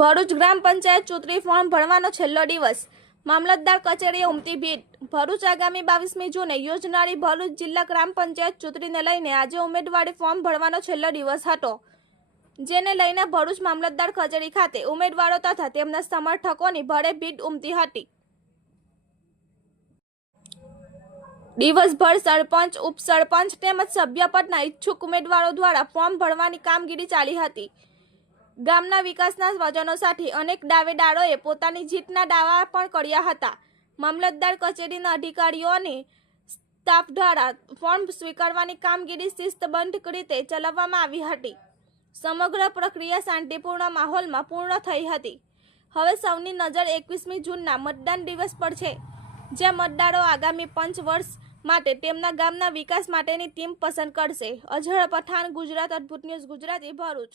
ભરૂચ ગ્રામ પંચાયત ચૂંટણી ફોર્મ ભરવાનો છેલ્લો દિવસ. મામલતદાર કચેરીએ ઉમટી ભીડ. ભરૂચ આગામી બાવીસમી જૂને યોજનારી ભરૂચ જિલ્લા ગ્રામ પંચાયત ચૂંટણીને લઈને આજે ઉમેદવારી ફોર્મ ભરવાનો છેલ્લો દિવસ હતો. જેને લઈને ભરૂચ મામલતદાર કચેરી ખાતે ઉમેદવારો તથા તેમના સમર્થકોની ભારે ભીડ ઉમટી હતી. દિવસભર સરપંચ, ઉપસરપંચ તેમજ સભ્યપદના ઈચ્છુક ઉમેદવારો દ્વારા ફોર્મ ભરવાની કામગીરી ચાલી હતી. ગામના વિકાસના સ્વજનો સાથે અનેક દાવેદારોએ પોતાની જીતના દાવા પણ કર્યા હતા. મામલતદાર કચેરીના અધિકારીઓ અને સ્ટાફ દ્વારા ફોર્મ સ્વીકારવાની કામગીરી શિસ્તબંધ રીતે ચલાવવામાં આવી હતી. સમગ્ર પ્રક્રિયા શાંતિપૂર્ણ માહોલમાં પૂર્ણ થઈ હતી. હવે સૌની નજર એકવીસમી જૂનના મતદાન દિવસ પર છે. જ્યાં મતદારો આગામી પંચ વર્ષ માટે તેમના ગામના વિકાસ માટેની ટીમ પસંદ કરશે. અઝહર પઠાણ, ગુજરાત અદ્ભુત ન્યૂઝ, ગુજરાતી ભરૂચ.